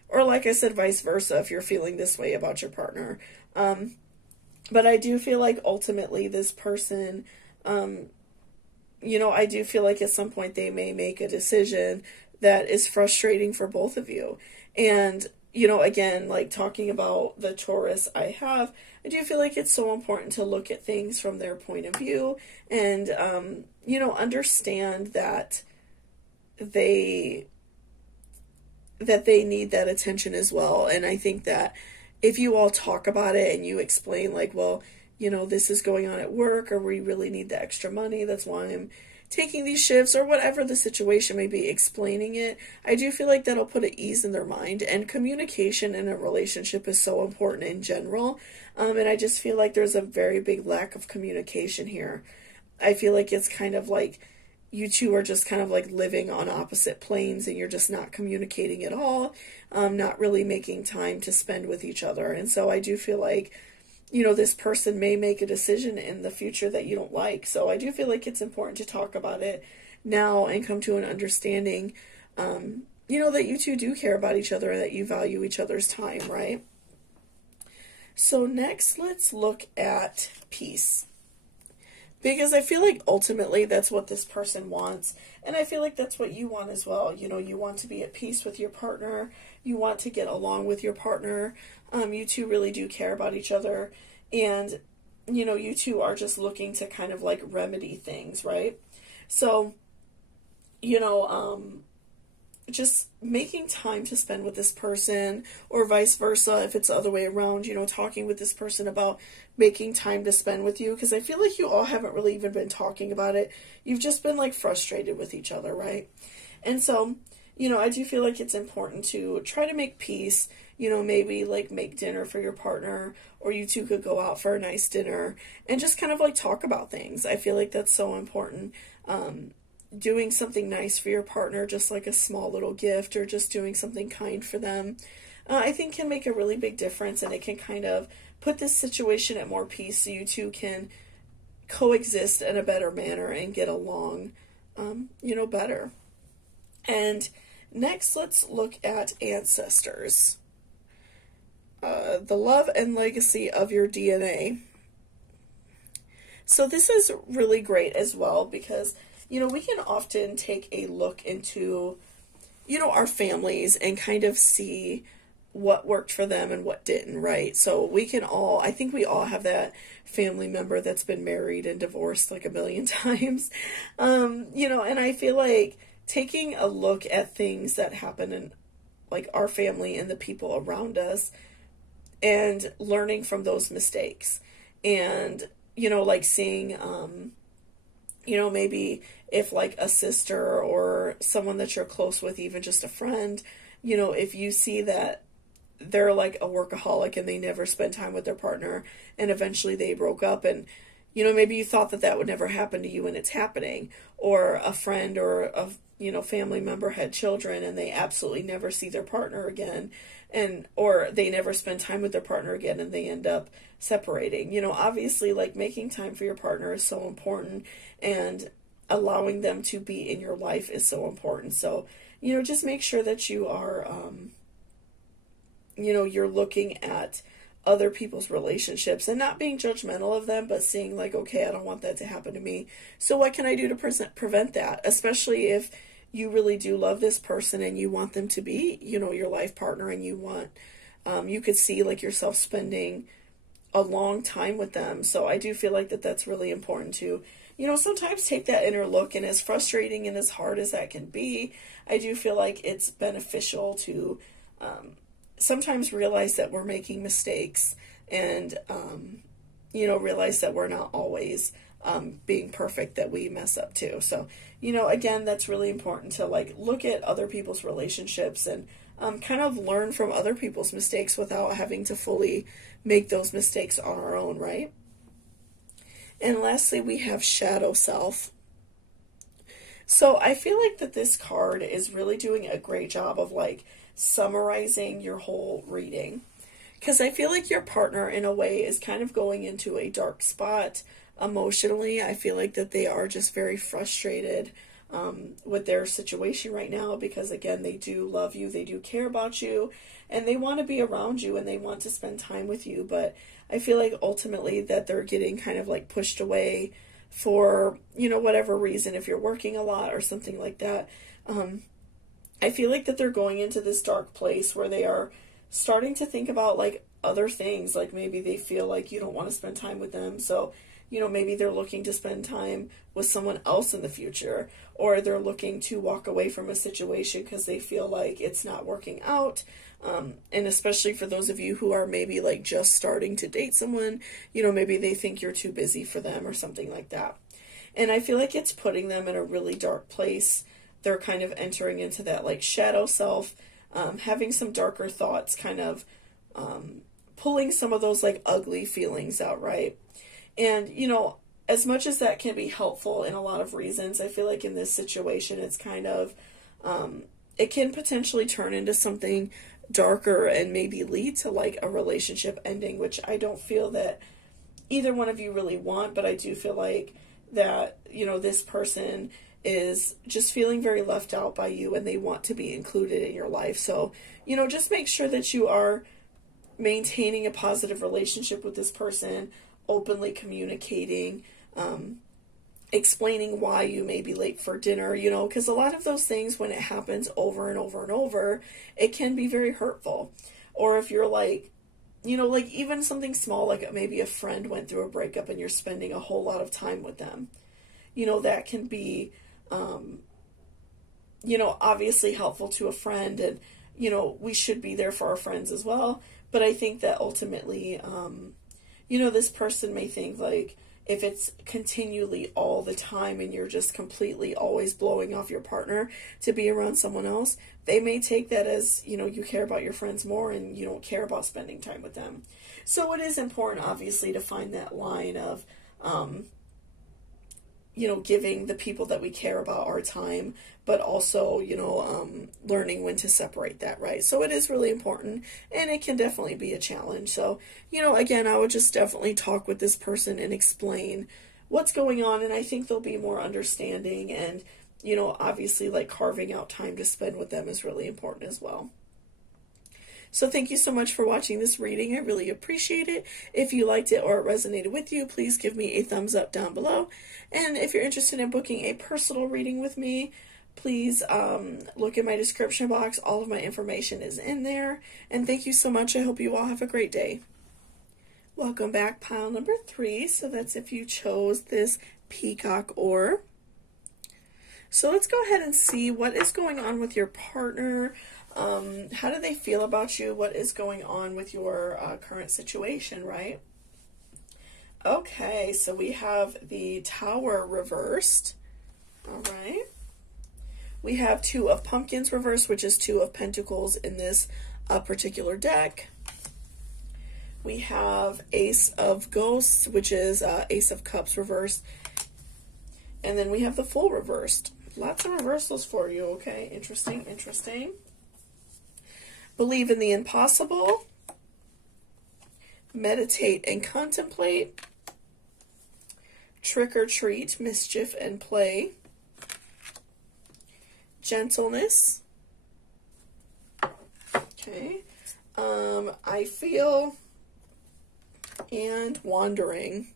Or like I said, vice versa, if you're feeling this way about your partner. But I do feel like ultimately this person, you know, I do feel like at some point they may make a decision that is frustrating for both of you. And, you know, again, like talking about the Taurus I have, I do feel like it's so important to look at things from their point of view and, you know, understand that they need that attention as well. And I think that if you all talk about it and you explain like, well, you know, this is going on at work, or we really need the extra money, that's why I'm taking these shifts, or whatever the situation may be, explaining it, I do feel like that'll put at ease in their mind. And communication in a relationship is so important in general. And I just feel like there's a very big lack of communication here. I feel like it's kind of like you two are just kind of like living on opposite planes, and you're just not communicating at all, not really making time to spend with each other. And so I do feel like, you know, this person may make a decision in the future that you don't like. So I do feel like it's important to talk about it now and come to an understanding, you know, that you two do care about each other and that you value each other's time, right? So next, let's look at peace. Because I feel like ultimately that's what this person wants. And I feel like that's what you want as well. You know, you want to be at peace with your partner. You want to get along with your partner. You two really do care about each other. And, you know, you two are just looking to kind of like remedy things, right? So, you know, just making time to spend with this person, or vice versa, if it's the other way around, you know, talking with this person about making time to spend with you, because I feel like you all haven't really even been talking about it. You've just been like frustrated with each other, right? And so, you know, I do feel like it's important to try to make peace, you know, maybe like make dinner for your partner, or you two could go out for a nice dinner and just kind of like talk about things. I feel like that's so important. Doing something nice for your partner, just like a small little gift, or just doing something kind for them, I think can make a really big difference, and it can kind of put this situation at more peace so you two can coexist in a better manner and get along, you know, better. And next, let's look at ancestors. The love and legacy of your DNA. So this is really great as well, because, you know, we can often take a look into, you know, our families and kind of see what worked for them and what didn't, right? So we can all, I think we all have that family member that's been married and divorced like a million times. You know, and I feel like taking a look at things that happen in like our family and the people around us and learning from those mistakes, and, you know, like seeing, you know, maybe if like a sister or someone that you're close with, even just a friend, you know, if you see that they're like a workaholic and they never spend time with their partner, and eventually they broke up, and, You know, maybe you thought that that would never happen to you and it's happening. Or a friend or a, you know, family member had children and they absolutely never see their partner again. Or they never spend time with their partner again and they end up separating. You know, obviously, like, making time for your partner is so important, and allowing them to be in your life is so important. So, you know, just make sure that you are, you know, you're looking at other people's relationships and not being judgmental of them, but seeing like, okay, I don't want that to happen to me. So what can I do to prevent that? Especially if you really do love this person and you want them to be, you know, your life partner, and you want, you could see like yourself spending a long time with them. So I do feel like that's really important to, you know, sometimes take that inner look. And as frustrating and as hard as that can be, I do feel like it's beneficial to, sometimes realize that we're making mistakes, and, you know, realize that we're not always being perfect, that we mess up too. So, you know, again, that's really important to like look at other people's relationships and kind of learn from other people's mistakes without having to fully make those mistakes on our own, right? And lastly, we have shadow self. So I feel like that this card is really doing a great job of like summarizing your whole reading, because I feel like your partner in a way is kind of going into a dark spot emotionally. I feel like that they are just very frustrated with their situation right now, because again, they do love you, they do care about you, and they want to be around you and they want to spend time with you. But I feel like ultimately that they're getting kind of like pushed away for, you know, whatever reason, if you're working a lot or something like that. I feel like that they're going into this dark place where they are starting to think about like other things. Like maybe they feel like you don't want to spend time with them. So, you know, maybe they're looking to spend time with someone else in the future, or they're looking to walk away from a situation because they feel like it's not working out. And especially for those of you who are maybe like just starting to date someone, you know, maybe they think you're too busy for them or something like that. And I feel like it's putting them in a really dark place. They're kind of entering into that like shadow self, having some darker thoughts, kind of pulling some of those like ugly feelings out, right? And, you know, as much as that can be helpful in a lot of reasons, I feel like in this situation, it's kind of, it can potentially turn into something darker and maybe lead to like a relationship ending, which I don't feel that either one of you really want. But I do feel like that, you know, this person is just feeling very left out by you and they want to be included in your life. So, you know, just make sure that you are maintaining a positive relationship with this person, openly communicating, explaining why you may be late for dinner, you know, because a lot of those things, when it happens over and over and over, it can be very hurtful. Or if you're like, you know, like even something small, like maybe a friend went through a breakup and you're spending a whole lot of time with them, you know, that can be, you know, obviously helpful to a friend, and, you know, we should be there for our friends as well. But I think that ultimately, you know, this person may think like, if it's continually all the time and you're just completely always blowing off your partner to be around someone else, they may take that as, you know, you care about your friends more and you don't care about spending time with them. So it is important, obviously, to find that line of, you know, giving the people that we care about our time, but also, you know, learning when to separate that, right? So it is really important, and it can definitely be a challenge. So, you know, again, I would just definitely talk with this person and explain what's going on, and I think they'll be more understanding. And, you know, obviously, like, carving out time to spend with them is really important as well. So thank you so much for watching this reading. I really appreciate it. If you liked it or it resonated with you, please give me a thumbs up down below. And if you're interested in booking a personal reading with me, please look in my description box. All of my information is in there. And thank you so much. I hope you all have a great day. Welcome back, pile number 3. So that's if you chose this peacock ore. So let's go ahead and see what is going on with your partner. How do they feel about you? What is going on with your current situation, right? Okay, so we have the Tower reversed. All right. We have 2 of Pumpkins reversed, which is 2 of Pentacles in this particular deck. We have Ace of Ghosts, which is Ace of Cups reversed. And then we have the Fool reversed. Lots of reversals for you, okay? Interesting, interesting. Believe in the impossible. Meditate and contemplate. Trick or treat, mischief and play. Gentleness. Okay. I feel and wandering.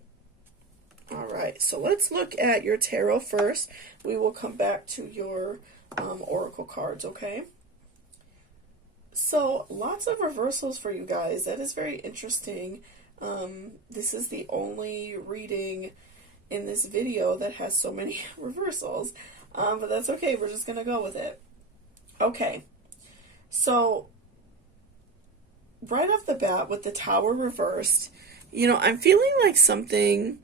All right, so let's look at your tarot first. We will come back to your oracle cards, okay? So lots of reversals for you guys. That is very interesting. This is the only reading in this video that has so many reversals. But that's okay. We're just going to go with it. Okay. So right off the bat with the Tower reversed, you know, I'm feeling like something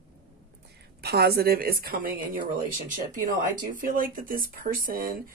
positive is coming in your relationship. You know, I do feel like that this person,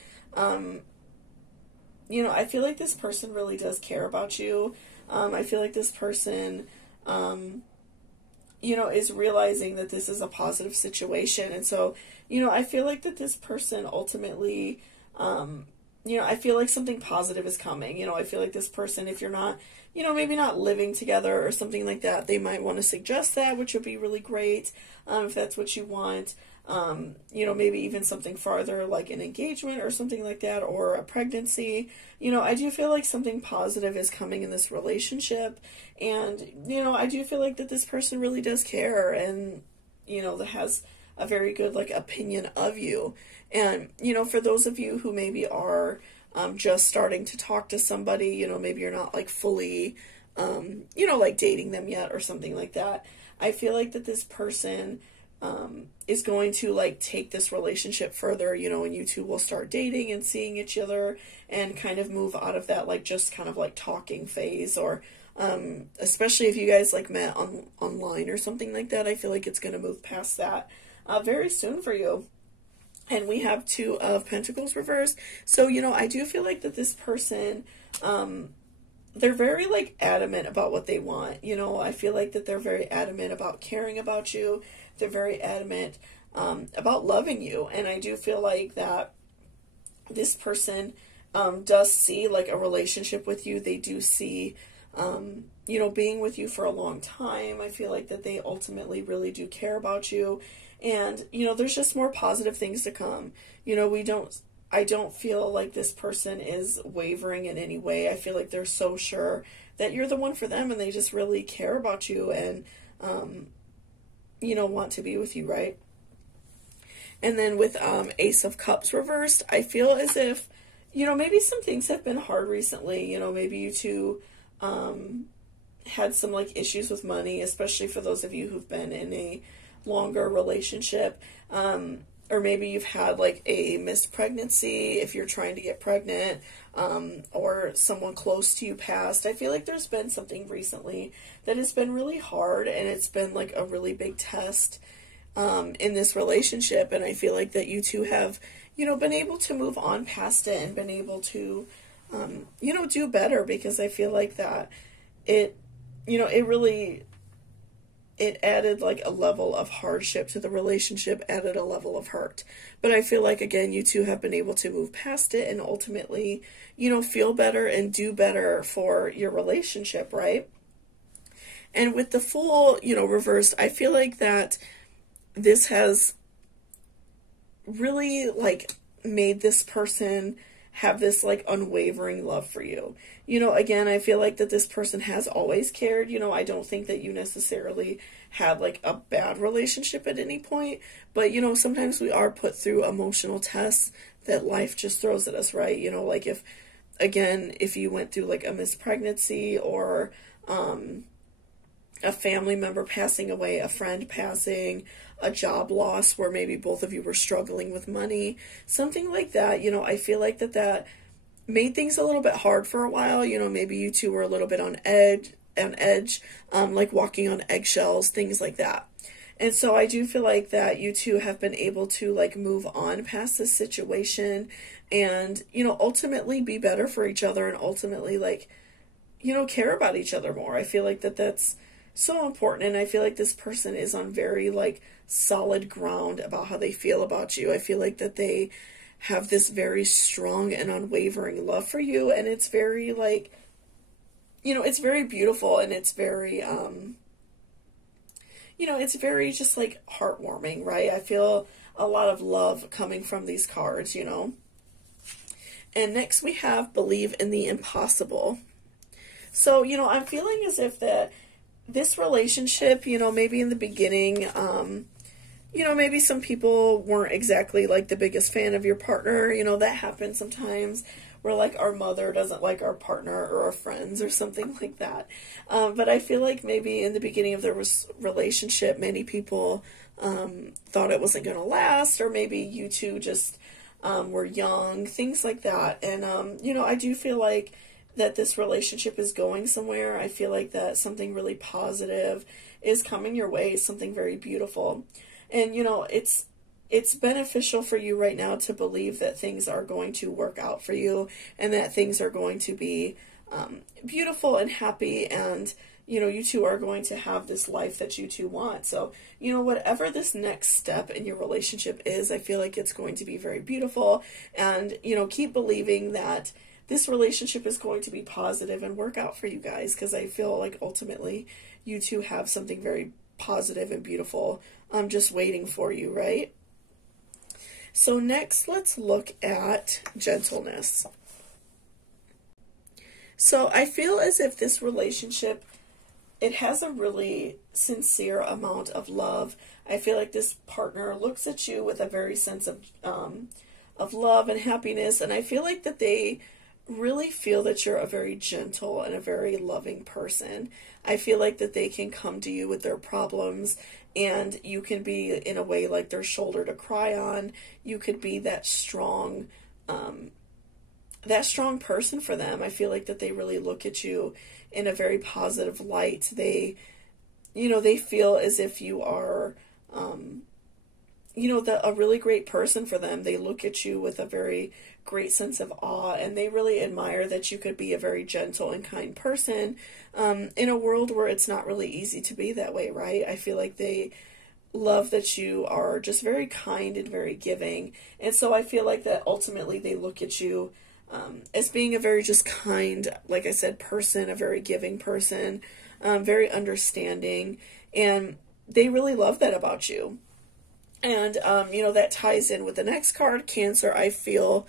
you know, I feel like this person really does care about you. I feel like this person, you know, is realizing that this is a positive situation. And so, you know, I feel like that this person ultimately, you know, I feel like something positive is coming. You know, I feel like this person, if you're not, you know, maybe not living together or something like that, they might want to suggest that, which would be really great, if that's what you want. You know, maybe even something farther like an engagement or something like that, or a pregnancy. You know, I do feel like something positive is coming in this relationship. And, you know, I do feel like that this person really does care and, you know, that has a very good, like, opinion of you. And, you know, for those of you who maybe are just starting to talk to somebody, you know, maybe you're not, like, fully, you know, like, dating them yet or something like that, I feel like that this person is going to, like, take this relationship further, you know, and you two will start dating and seeing each other and kind of move out of that, like, just kind of, like, talking phase, or especially if you guys, like, met online or something like that. I feel like it's going to move past that very soon for you. And we have Two of Pentacles reversed. So, you know, I do feel like that this person, they're very, like, adamant about what they want. You know, I feel like that they're very adamant about caring about you. They're very adamant about loving you. And I do feel like that this person does see, like, a relationship with you. They do see, you know, being with you for a long time. I feel like that they ultimately really do care about you. And, you know, there's just more positive things to come. You know, I don't feel like this person is wavering in any way. I feel like they're so sure that you're the one for them, and they just really care about you and, you know, want to be with you, right? And then with Ace of Cups reversed, I feel as if, you know, maybe some things have been hard recently. You know, maybe you two had some, like, issues with money, especially for those of you who've been in a longer relationship, or maybe you've had, like, a missed pregnancy if you're trying to get pregnant, or someone close to you passed. I feel like there's been something recently that has been really hard, and it's been, like, a really big test in this relationship. And I feel like that you two have, you know, been able to move on past it and been able to, you know, do better, because I feel like that it, you know, it added, like, a level of hardship to the relationship, added a level of hurt. But I feel like, again, you two have been able to move past it and ultimately, you know, feel better and do better for your relationship, right? And with the Fool, you know, reversed, I feel like that this has really, like, made this person have this, like, unwavering love for you. You know, again, I feel like that this person has always cared. You know, I don't think that you necessarily had, like, a bad relationship at any point, but, you know, sometimes we are put through emotional tests that life just throws at us, right? You know, like, if, again, if you went through, like, a missed pregnancy, or a family member passing away, a friend passing, a job loss where maybe both of you were struggling with money, something like that, you know, I feel like that made things a little bit hard for a while. You know, maybe you two were a little bit on edge, like walking on eggshells, things like that. And so I do feel like that you two have been able to, like, move on past this situation and, you know, ultimately be better for each other, and ultimately, like, care about each other more. I feel like that's so important, and I feel like this person is on very, like, solid ground about how they feel about you. I feel like that they have this very strong and unwavering love for you, and it's very, like, it's very beautiful, and it's very, it's very just, like, heartwarming, right? I feel a lot of love coming from these cards, And next we have Believe in the Impossible. So, I'm feeling as if that this relationship, maybe in the beginning, maybe some people weren't exactly, like, the biggest fan of your partner. That happens sometimes, where, like, our mother doesn't like our partner or our friends or something like that. But I feel like maybe in the beginning of their relationship, many people thought it wasn't going to last, or maybe you two just were young, things like that. And, I do feel like that this relationship is going somewhere. I feel like that something really positive is coming your way, something very beautiful. And, it's beneficial for you right now to believe that things are going to work out for you, and that things are going to be beautiful and happy, and, you two are going to have this life that you two want. So, whatever this next step in your relationship is, I feel like it's going to be very beautiful, and, keep believing that this relationship is going to be positive and work out for you guys, because I feel like ultimately you two have something very positive and beautiful just waiting for you, right? So next, let's look at gentleness. So I feel as if this relationship, it has a really sincere amount of love. I feel like this partner looks at you with a very sense of love and happiness, and I feel like that they really feel that you're a very gentle and a very loving person. I feel like that they can come to you with their problems, and you can be, in a way, like their shoulder to cry on. You could be that strong person for them. I feel like that they really look at you in a very positive light. They feel as if you are, a really great person for them. They look at you with a very great sense of awe, and they really admire that you could be a very gentle and kind person in a world where it's not really easy to be that way, right? I feel like they love that you are just very kind and very giving, and so I feel like that ultimately they look at you as being a very just kind, like I said, person, a very giving person, very understanding, and they really love that about you. And, that ties in with the next card, Cancer. I feel,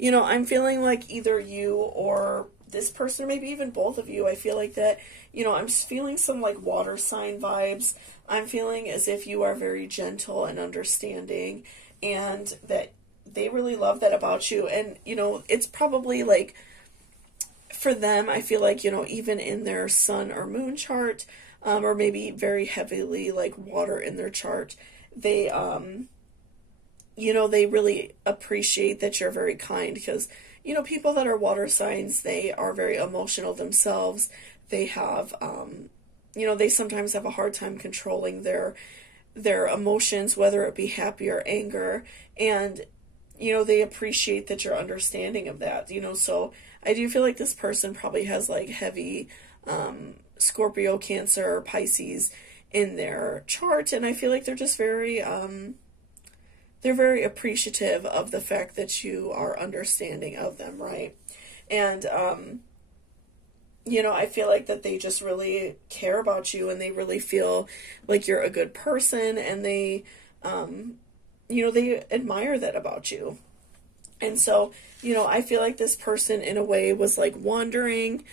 I'm feeling like either you or this person, or maybe even both of you, I feel like that, I'm feeling some, like, water sign vibes. I'm feeling as if you are very gentle and understanding, and that they really love that about you. And, it's probably, like, for them, I feel like, even in their sun or moon chart, or maybe very heavily, like, water in their chart, they, they really appreciate that you're very kind, because, people that are water signs, they are very emotional themselves. They have, they sometimes have a hard time controlling their emotions, whether it be happy or anger, and, they appreciate that you're understanding of that, so I do feel like this person probably has, like, heavy, Scorpio, Cancer, Pisces in their chart, and I feel like they're just very, they're very appreciative of the fact that you are understanding of them, right? And, I feel like that they just really care about you, and they really feel like you're a good person, and they, they admire that about you. And so, I feel like this person, in a way, was, like, wandering.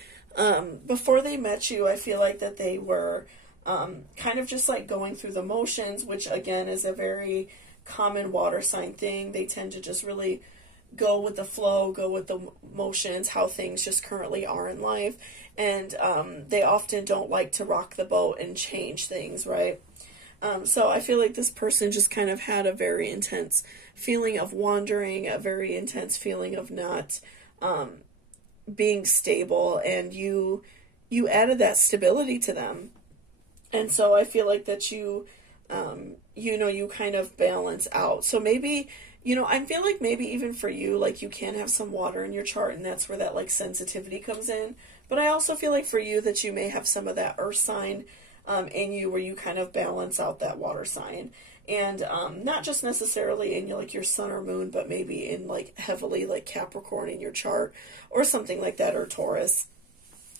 Before they met you, I feel like that they were kind of just, like, going through the motions, which, again, is a very common water sign thing. They tend to just really go with the flow, go with the motions, how things just currently are in life, and they often don't like to rock the boat and change things, right? So I feel like this person just kind of had a very intense feeling of wandering, a very intense feeling of not being stable, and you added that stability to them. And so I feel like that you kind of balance out. So maybe, I feel like maybe even for you, like, you can have some water in your chart, and that's where that, like, sensitivity comes in But I also feel like for you that you may have some of that earth sign in you, where you kind of balance out that water sign. And not just necessarily in like your sun or moon, but maybe in like heavily like Capricorn in your chart or something like that, or Taurus.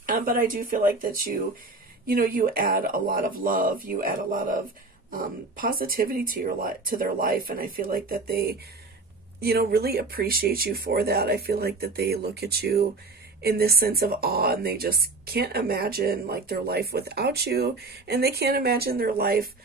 But I do feel like that you add a lot of love, you add a lot of positivity to to their life, and I feel like that they, really appreciate you for that. I feel like that they look at you in this sense of awe, and they just can't imagine like their life without you, and they can't imagine their life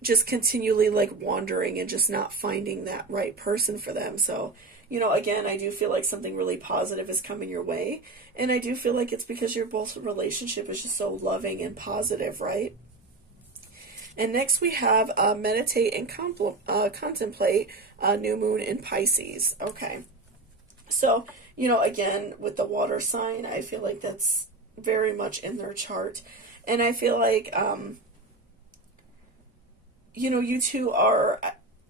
just continually like wandering and just not finding that right person for them. So, again, I do feel like something really positive is coming your way, and I do feel like it's because your both relationship is just so loving and positive, right? And next we have meditate and contemplate new moon in Pisces. Okay, so again, with the water sign, I feel like that's very much in their chart, and I feel like you two are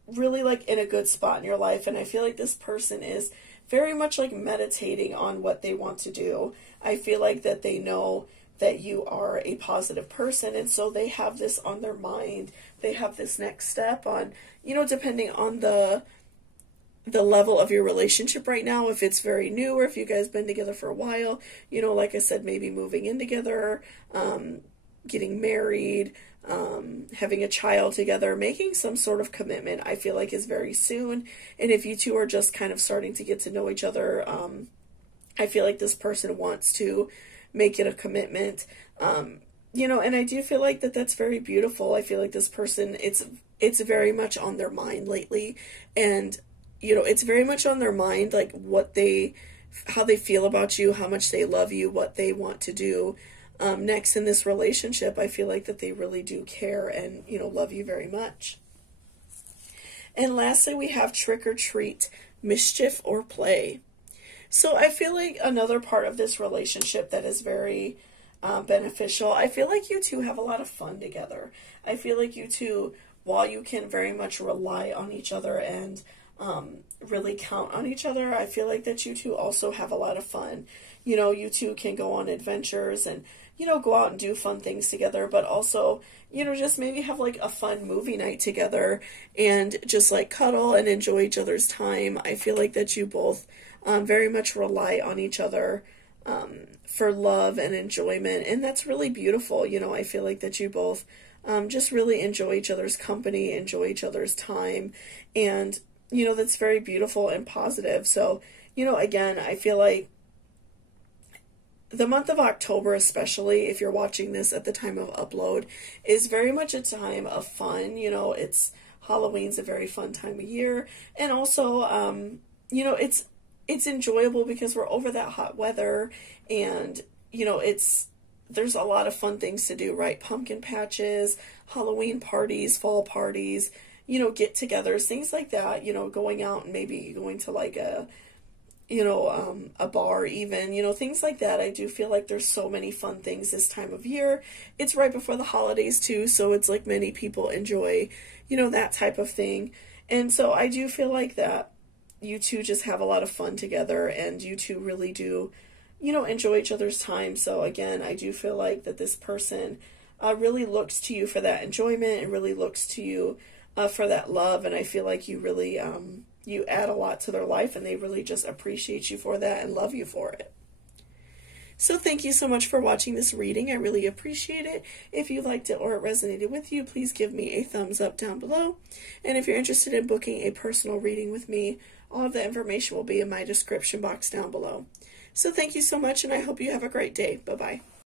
really like in a good spot in your life, and I feel like this person is very much like meditating on what they want to do. I feel like that they know that you are a positive person, and so they have this on their mind. They have this next step on, depending on the level of your relationship right now, if it's very new or if you guys been together for a while, like I said, maybe moving in together, getting married, having a child together, making some sort of commitment, I feel like is very soon. And if you two are just kind of starting to get to know each other, I feel like this person wants to make it a commitment, and I do feel like that that's very beautiful. I feel like this person, it's very much on their mind lately, and it's very much on their mind, like how they feel about you, how much they love you, what they want to do next in this relationship. I feel like that they really do care and, love you very much. And lastly, we have trick or treat, mischief, or play. So I feel like another part of this relationship that is very beneficial, I feel like you two have a lot of fun together. I feel like you two, while you can very much rely on each other and really count on each other, I feel like that you two also have a lot of fun. You two can go on adventures and, go out and do fun things together, but also, just maybe have like a fun movie night together and just like cuddle and enjoy each other's time. I feel like that you both very much rely on each other for love and enjoyment, and that's really beautiful. I feel like that you both just really enjoy each other's company, enjoy each other's time, and that's very beautiful and positive. So, again, I feel like the month of October, especially if you're watching this at the time of upload, is very much a time of fun. It's Halloween's a very fun time of year, and also, it's enjoyable because we're over that hot weather, and there's a lot of fun things to do, right? Pumpkin patches, Halloween parties, fall parties, get-togethers, things like that. Going out and maybe going to like a bar even, things like that. I do feel like there's so many fun things this time of year. It's right before the holidays too, so it's like many people enjoy, that type of thing. And so I do feel like that you two just have a lot of fun together, and you two really do, enjoy each other's time. So again, I do feel like that this person really looks to you for that enjoyment, and really looks to you for that love, and I feel like you really, you add a lot to their life, and they really just appreciate you for that and love you for it. So thank you so much for watching this reading. I really appreciate it. If you liked it or it resonated with you, please give me a thumbs up down below. And if you're interested in booking a personal reading with me, all of the information will be in my description box down below. So thank you so much, and I hope you have a great day. Bye-bye.